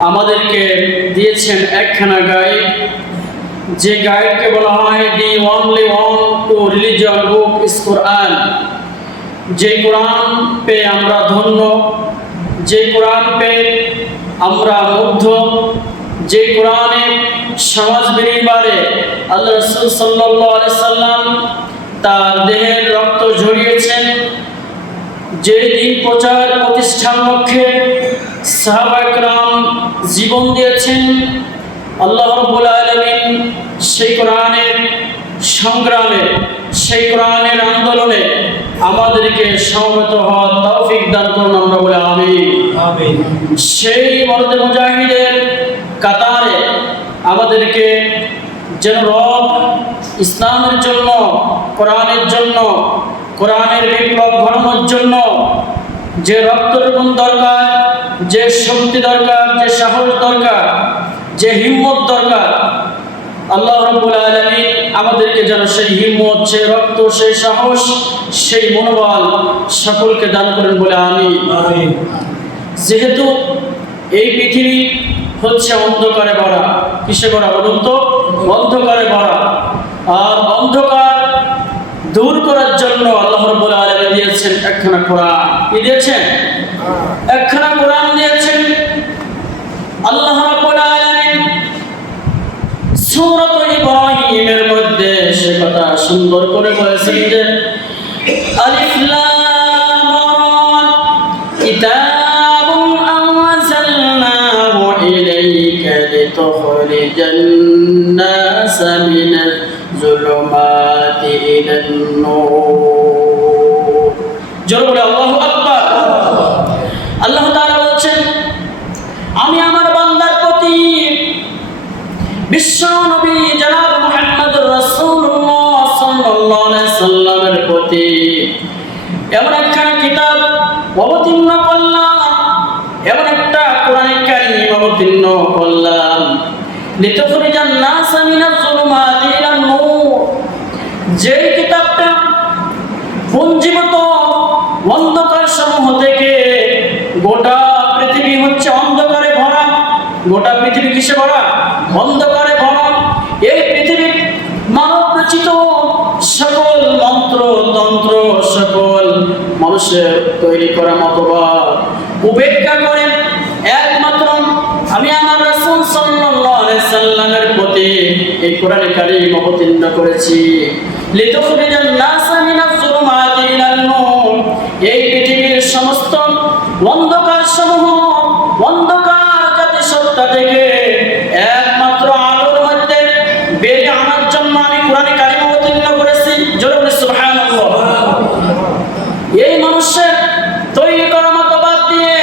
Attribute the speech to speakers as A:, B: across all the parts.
A: আমাদেরকে দিয়েছেন একখানা গাইড। যে গাইডকে বলা হয় the only one true religion book is Quran যে কোরআন পেয়ে আমরা ধন্য যে কোরআন পেয়ে আমরা মুগ্ধ যে কোরআনে সমাজ বিনিবারে আল্লাহ রসুল সাল্লাহ সাল্লাম তার দেহের রক্ত ঝরিয়েছেন। যে দিন প্রচার প্রতিষ্ঠান লক্ষ্যে সাহাবাকরাম জীবন দিয়েছেন। আল্লাহ রব্বুল আলমিন সেই কোরআনের সংগ্রামে সেই কোরআনের আন্দোলনে আমাদেরকে সমবেত হওয়ার তৌফিক দান করুন আমরা বলে আমি সেই মরদে মুজাহিদের কাতারে আমাদেরকে যেন রব ইসলামের জন্য কোরআনের জন্য কোরআনের বিপ্লব ঘটানোর জন্য যে রক্ত রক্তরূপণ দরকার যে শক্তি দরকার যে সাহস দরকার যে হিম্মত দরকার আল্লাহ রব্বুল আলমী আমাদেরকে যেন সেই হিম্মত সেই রক্ত সেই সাহস সেই মনোবল সকলকে দান করেন বলে আমি
B: আমিন।
A: যেহেতু এই পৃথিবী হচ্ছে অন্ধকারে ভরা কিসে ভরা বলুন তো? অন্ধকারে ভরা। আর অন্ধকার দূর করার জন্য আল্লাহ রব্বুল একখানা কোরআন। কি দিয়েছেন? একখানা কোরআন দিয়েছেন। আল্লাহ রাব্বুল আলামিন সূরাত ইব্রাহিমের মধ্যে সে কথা সুন্দর করে বলেছেন যে আলিফ লাম রা কিতাবুন আনজালনাহু ইলাইকা লিতুখরিজান নাস মিনাজ যুলুমাতি ইলান নূর জোরে আল্লাহু আল্লাহ বলছেন, আমি আমার বান্দার প্রতি বিশ্ব নবী জনাব মুহাম্মদ রাসূলুল্লাহ সাল্লাল্লাহু আলাইহি সাল্লামের প্রতি এমন কিতাব অবতীর্ণ করলাম, এমন একটা কোরআন কারীম অবতীর্ণ করলাম। লিতুখরিজান নাস মিনাজ যুলুমাতি ইলান নূর। যেই কিতাবটা পুঞ্জীভূত অন্ধকার সমূহ থেকে গোটা পৃথিবী হচ্ছে অন্ধকারে ভরা। গোটা পৃথিবী কিসে ভরা? অন্ধকারে ভরা। এই পৃথিবী মানব রচিত সকল মন্ত্র, তন্ত্র সকল মানুষের তৈরি করা মতবাদ। উপেক্ষা করে একমাত্র আমি আমার রাসূল সাল্লাল্লাহু আলাইহি সাল্লামের প্রতি এই কোরআনে কারীম অবতীর্ণ করেছি। লিতুখরিজান নাসা মিনাজ যুলুমাতি ইলান নূর। এই পৃথিবীর সমস্ত অন্ধকার সমূহ অন্ধকার জাতি সত্তা থেকে একমাত্র আলোর মধ্যে বেরিয়ে আনার জন্য আমি কোরআনে কারীম অবতীর্ণ করেছি। জোরে বলি সুবহানাল্লাহ। এই মানুষের তৈরি করা মতবাদ দিয়ে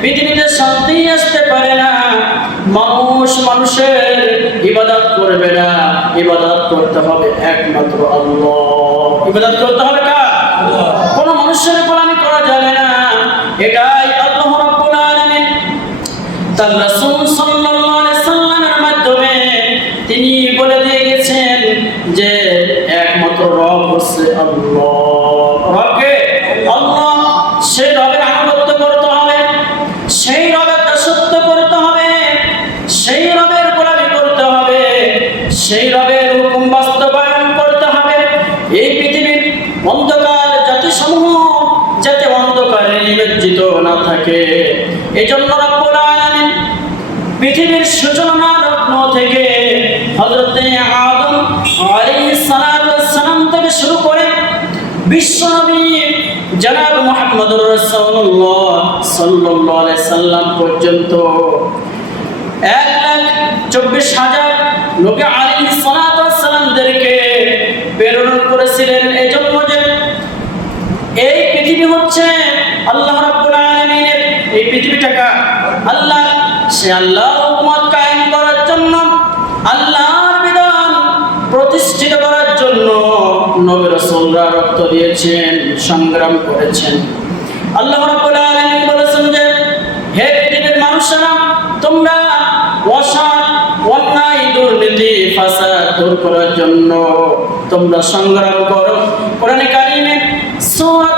A: পৃথিবীতে শান্তি আসতে পারে না। মানুষ মানুষের ইবাদত করবে না। ইবাদত করতে হবে একমাত্র আল্লাহ। ইবাদত করতে হবে কার? এটাই আল্লাহ রাব্বুল আলামিন। তার নিমজ্জিত না থাকে। এই জন্য রব্বুল আলামিন পৃথিবীর সূচনা রত্ন থেকে হযরতে আদম আলাইহিস সালাম থেকে শুরু করে বিশ্বনবী জনাব মুহাম্মদুর রাসূলুল্লাহ সাল্লাল্লাহু আলাইহি সাল্লাম পর্যন্ত এক লাখ চব্বিশ হাজার লোকে সালাতু সালামদেরকে প্রেরণ করেছিলেন। এই জন্য যে এই পৃথিবী হচ্ছে পৃথিবীটাকা আল্লাহ, সে আল্লাহ হুকুমত কায়েম করার জন্য, আল্লাহর বিধান প্রতিষ্ঠিত করার জন্য নবী রাসূলরা রক্ত দিয়েছেন, সংগ্রাম করেছেন। আল্লাহ রাব্বুল আলামিন বলেছেন যে, হে পৃথিবীর মানুষেরা, তোমরা অসৎ, অন্যায়, দুর্নীতি, ফাসাদ দূর করার জন্য তোমরা সংগ্রাম করো। কোরআনে কারিমে সূরাতুল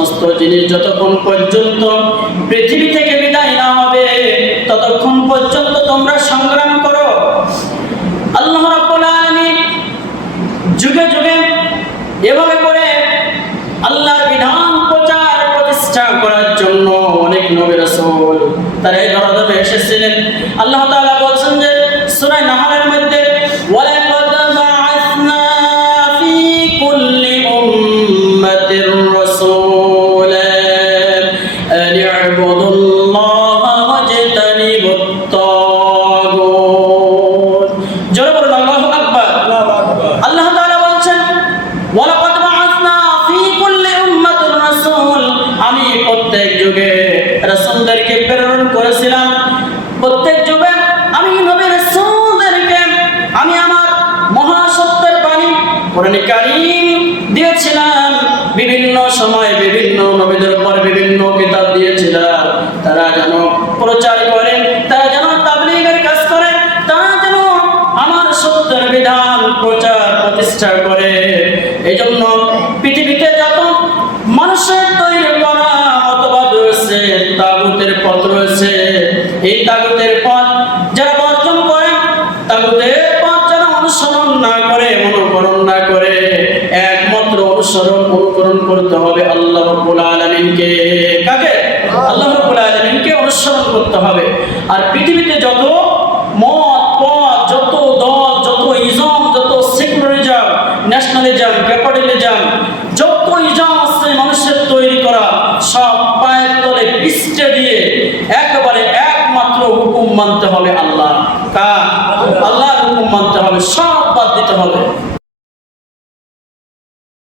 A: সমস্ত জিনিস যতক্ষণ পর্যন্ত পৃথিবী থেকে বিদায় না হবে, ততক্ষণ পর্যন্ত তোমরা সংগ্রাম করো। আল্লাহ যুগে যুগে এভাবে করে আল্লাহর বিধান প্রচার প্রতিষ্ঠা করার জন্য অনেক নবী রাসূল তারা এই ধরনের এসেছিলেন। আল্লাহ তাআলা বলছেন যে সময় বিভিন্ন নবীদের উপর বিভিন্ন কিতাব দিয়েছিল। তারা যেন প্রচার করে, তারা যেন তাবলিগের কাজ করে, তারা যেন আমার সত্যের বিধান প্রচার, প্রতিষ্ঠা করে। এই জন্য অনুকরণ করতে হবে আল্লাহ রব্বুল আলামিনকে। কাকে? আল্লাহ রব্বুল আলামিনকে অনুসরণ করতে হবে। আর পৃথিবীতে যত মত, পথ, যত দল, যত ইজম, যত সেকুলারিজম ন্যাশনালিজম ক্যাপিটালিজম